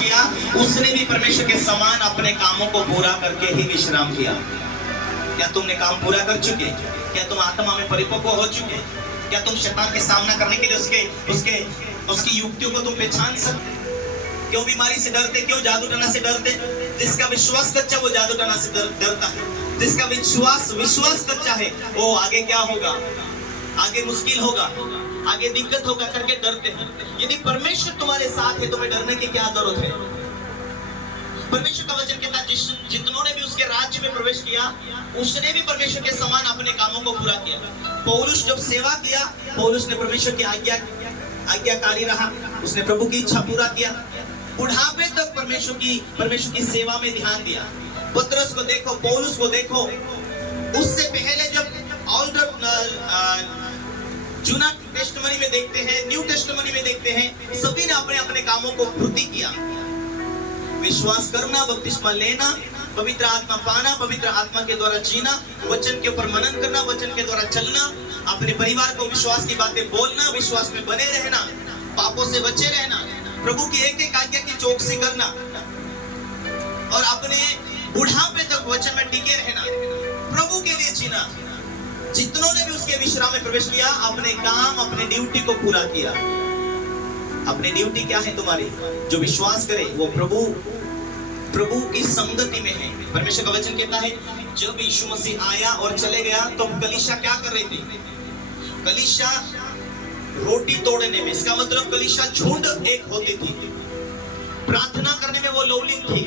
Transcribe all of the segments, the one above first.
किया, उसने भी परमेश्वर के समान अपने कामों को पूरा करके ही विश्राम किया। क्या तुमने काम पूरा कर चुके? क्या तुम आत्मा में परिपक्व हो चुके? क्या तुम शैतान के सामना करने के लिए उसकी युक्तियों को तुम पहचान सकते? क्यों बीमारी से डरते? क्यों जादू टना से डरते? जिसका विश्वास कच्चा वो जादू टना से डरता है। जिसका विश्वास कच्चा है वो आगे क्या होगा, आगे मुश्किल होगा, आगे दिक्कत होगा करके डरते हैं। यदि परमेश्वर तुम्हारे साथ है तुम्हें डरने की क्या जरूरत है? परमेश्वर का वचन कहता है जितनों ने भी उसके राज्य में प्रवेश किया उसने भी परमेश्वर के समान अपने कामों को पूरा किया। पौलुस जब सेवा किया, पौलुस ने परमेश्वर की आज्ञाकारी रहा, उसने प्रभु की इच्छा पूरा किया। बुढ़ापे तक परमेश्वर की सेवा में ध्यान दिया। पतरस को देखो, पौलुस को देखो, उससे पहले जब जूना टेस्टमनी में देखते हैं, न्यू टेस्टमनी में देखते हैं, सभी ने अपने अपने कामों को पूर्ति किया। विश्वास करना, बपतिस्मा लेना, पवित्र आत्मा पाना, पवित्र आत्मा के द्वारा जीना, वचन के ऊपर मनन करना, वचन के द्वारा चलना, अपने परिवार को विश्वास की बातें बोलना, विश्वास में बने रहना, पापों से बचे रहना, प्रभु की एक एक आज्ञा की चौकसी करना और अपने बुढ़ापे तक वचन में टिके रहना, प्रभु के लिए जीना। जितनों ने भी उसके विश्राम में प्रवेश किया अपने काम, अपने ड्यूटी को पूरा किया। अपनी ड्यूटी क्या है तुम्हारी? जो विश्वास करे वो प्रभु की संगति में है। परमेश्वर का वचन कहता है जब यीशु मसीह आया और चले गया तो कलीसिया क्या कर रही थी? कलीसिया रोटी तोड़ने में, इसका मतलब कलीसिया झुंड एक होती थी। प्रार्थना करने में वो लौलीन थी।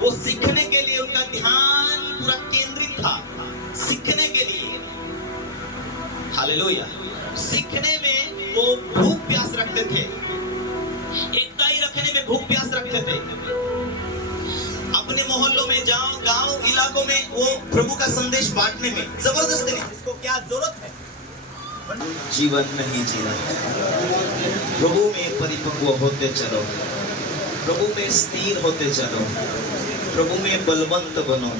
वो सीखने के लिए उनका ध्यान पूरा केंद्रित था, सीखने के लिए। हालेलुया। सीखने में वो भूख प्यास रखते थे, एकता ही रखने में भूख प्यास रखते थे। अपने मोहल्लों में जाओ, गांव इलाकों में वो प्रभु का संदेश बांटने में जबरदस्ती नहीं। इसको क्या जरूरत है? जीवन नहीं जीना, प्रभु में परिपक्व होते चलो, प्रभु में स्थिर होते चलो, प्रभु में बलवंत बनो,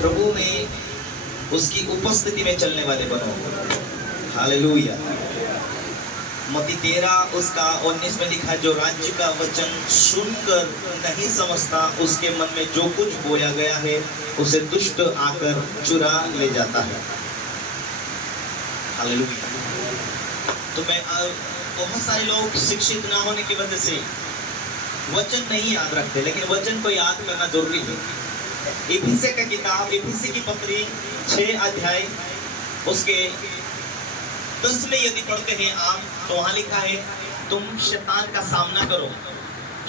प्रभु में उसकी उपस्थिति में चलने वाले बनो। हालेलुया। मत्ती 13 उसका 19 में लिखा, जो राज्य का वचन सुनकर नहीं समझता उसके मन में जो कुछ बोया गया है उसे दुष्ट आकर चुरा ले जाता है। हालेलुया। तो मैं बहुत सारे लोग शिक्षित ना होने की वजह से वचन नहीं याद रखते, लेकिन वचन को याद करना जरूरी है। इफिसी का किताब, इफिसी की पत्री 6 अध्याय उसके 10 में यदि पढ़ते हैं आप तो वहां लिखा है तुम शैतान का सामना करो।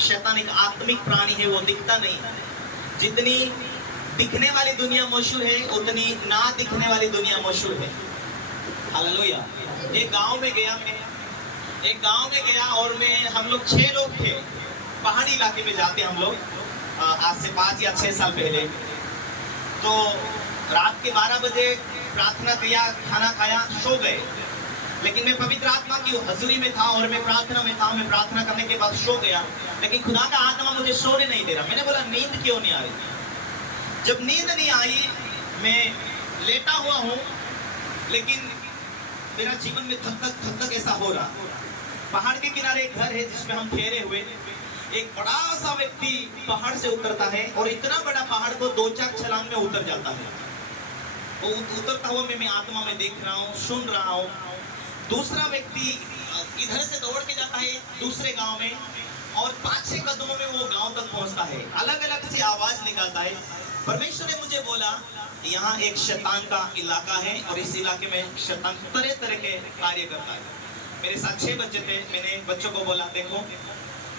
शैतान एक आत्मिक प्राणी है, वो दिखता नहीं। जितनी दिखने वाली दुनिया मशहूर है उतनी ना दिखने वाली दुनिया मशहूर है। हालेलुया। एक गांव में गया और हम लोग 6 लोग थे। पहाड़ी इलाके में जाते हम लोग, आज से 5 या 6 साल पहले। तो रात के 12 बजे प्रार्थना किया, खाना खाया, सो गए। लेकिन मैं पवित्र आत्मा की हजूरी में था और मैं प्रार्थना में था। मैं प्रार्थना करने के बाद सो गया, लेकिन खुदा का आत्मा मुझे सोने नहीं दे रहा। मैंने बोला नींद क्यों नहीं आ रही? जब नींद नहीं आई, मैं लेटा हुआ हूँ, लेकिन मेरा जीवन में थक थक ऐसा हो रहा। पहाड़ के किनारे एक घर है जिसमें हम ठहरे हुए। एक बड़ा सा व्यक्ति पहाड़ से उतरता है और इतना बड़ा पहाड़ को 2-4 छलांग में उतर जाता है। वो उतरता हुआ मैं आत्मा में देख रहा हूँ, सुन रहा हूँ। दूसरा व्यक्ति इधर से दौड़ के जाता है दूसरे गांव में और 5-6 कदमों में वो गांव तक पहुंचता है। अलग अलग सी आवाज निकालता है। परमेश्वर ने मुझे बोला यहाँ एक शैतान का इलाका है और इस इलाके में शैतान तरह तरह के कार्य करता है। मेरे साथ 6 बच्चे थे। मैंने बच्चों को बोला देखो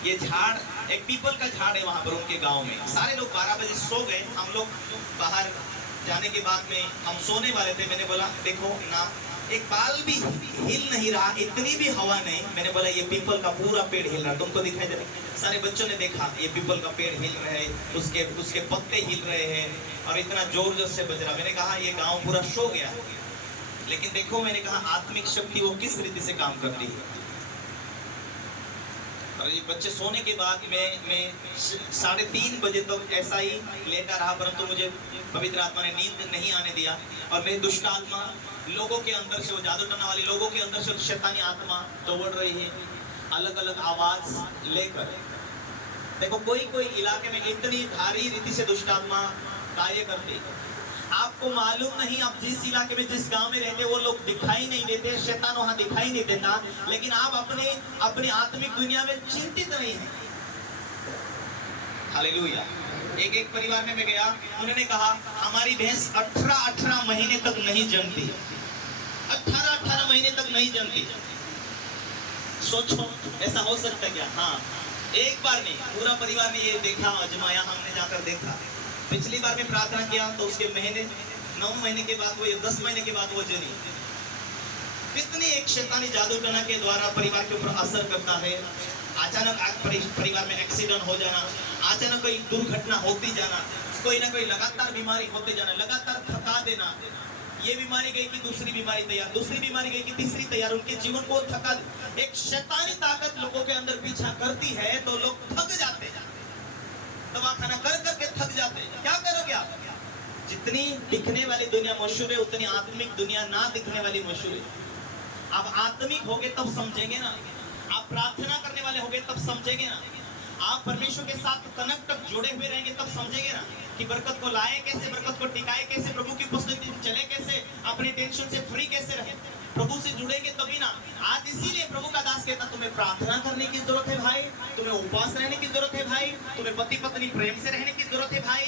ये झाड़, एक पीपल का झाड़ है वहां पर उनके गांव में। सारे लोग 12 बजे सो गए। हम लोग बाहर जाने के बाद में हम सोने वाले थे। मैंने बोला देखो ना, एक बाल भी हिल नहीं रहा, इतनी भी हवा नहीं। मैंने बोला ये पीपल का पूरा पेड़ हिल रहा, तुमको दिखाई दे रहा? सारे बच्चों ने देखा ये पीपल का पेड़ हिल रहा है, उसके पत्ते हिल रहे हैं और इतना जोर जोर से बज रहा। मैंने कहा ये गांव पूरा सो गया। लेकिन देखो, मैंने कहा आत्मिक शक्ति वो किस रीति से काम करती है। और ये बच्चे सोने के बाद मैं 3:30 बजे तक ऐसा ही लेटा रहा, परंतु मुझे पवित्र आत्मा ने नींद नहीं आने दिया। और मेरी दुष्ट आत्मा लोगों के अंदर से, वो जादू टना वाली लोगों के अंदर से शैतानी आत्मा दौड़ रही है अलग अलग आवाज लेकर। देखो कोई कोई इलाके में इतनी भारी रीति से दुष्ट आत्मा कार्य करते, आपको मालूम नहीं, आप जिस इलाके में जिस गांव में रहते वो लोग दिखाई नहीं देते, शैतान वहां दिखाई नहीं देता, लेकिन आप अपनी आत्मिक दुनिया में चिंतित नहीं है। हालेलुया। एक परिवार में मैं गया, उन्होंने कहा हमारी भैंस 18 महीने तक नहीं जमती, 18 महीने तक नहीं जमती। सोचो ऐसा हो सकता है क्या? हाँ, एक बार नहीं, पूरा परिवार ने ये देखा, आजमाया, हमने जाकर देखा। पिछली बार में प्रार्थना किया तो उसके 9 महीने के बाद वो, या 10 महीने के बाद वो जनी। कितनी एक शैतानी जादू टना के द्वारा परिवार के ऊपर असर करता है। अचानक परिवार में एक्सीडेंट हो जाना, अचानक कोई दुर्घटना होती जाना, कोई ना कोई लगातार बीमारी होते जाना, लगातार थका देना। ये बीमारी गई कि दूसरी बीमारी तैयार, दूसरी बीमारी गई कि तीसरी तैयार, उनके जीवन को थका। एक शैतानी ताकत लोगों के अंदर पीछा करती है तो लोग थक जाते हैं, दवाखाना कर करके थक जाते हैं। क्या करोगे आप? जितनी दिखने वाली दुनिया मशहूर है, उतनी आत्मिक दुनिया ना दिखने वाली मशहूर है। आप आत्मिक होगे तब समझेंगे ना, आप प्रार्थना करने वाले होगे तब समझेंगे ना, आप परमेश्वर के साथ कनेक्ट जुड़े हुए रहेंगे तब समझेंगे ना कि बरकत को लाए कैसे, बरकत को टिकाए कैसे, प्रभु की उपस्थिति में चले कैसे, अपने टेंशन से फ्री कैसे रहे। प्रभु से जुड़ेंगे तभी ना। आज इसीलिए प्रभु का दास कहता, तुम्हें प्रार्थना करने की जरूरत है भाई, तुम्हें उपवास रहने की जरूरत है भाई, तुम्हें पति पत्नी प्रेम से रहने की जरूरत है भाई,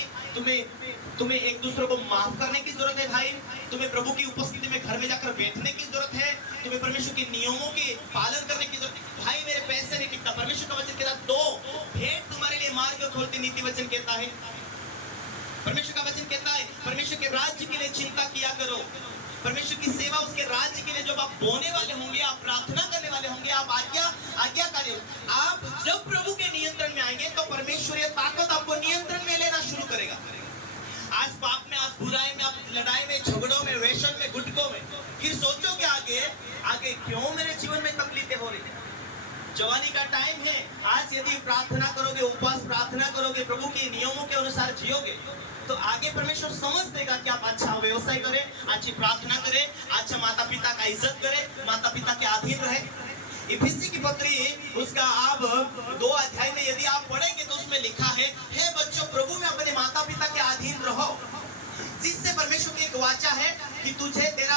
तुम्हें एक दूसरे को माफ करने की जरूरत है भाई, तुम्हें प्रभु की उपस्थिति में घर में जाकर बैठने की जरूरत है, तुम्हें परमेश्वर के नियमों के पालन करने की जरूरत है। भाई मेरे पैसे नहीं टिकता, परमेश्वर का वचन कहता, दो भेंट तुम्हारे लिए मार्ग खोलती, नीति वचन कहता है। परमेश्वर का वचन कहता है, परमेश्वर के राज्य के लिए चिंता किया करो, परमेश्वर की सेवा, उसके राज्य के लिए जब आप बोने वाले होंगे, आप प्रार्थना करने वाले होंगे, आप आज्ञाकारी, आप जब प्रभु के नियंत्रण में आएंगे तो परमेश्वरीय ताकत आपको नियंत्रण में लेना शुरू करेगा। आज पाप में, आज बुराई में, आप लड़ाई में, झगड़ों में, वेशन में, गुटकों में, फिर सोचोगे आगे क्यों मेरे जीवन में तकलीफें हो रही है। जवानी का टाइम है, आज यदि प्रार्थना करोगे, उपवास प्रार्थना करोगे, प्रभु के नियमों के अनुसार जियोगे तो आगे परमेश्वर समझ देगा कि आप अच्छा व्यवसाय करें, अच्छी प्रार्थना करें, अच्छा माता पिता का इज्जत करें, माता पिता के अधीन रहे। इफिसी की पत्री उसका आप 2 अध्याय में यदि आप पढ़ेंगे तो उसमें लिखा है, हे बच्चों प्रभु में अपने माता पिता के अधीन रहो, जिससे परमेश्वर की एक वाचा है कि तुझे तेरा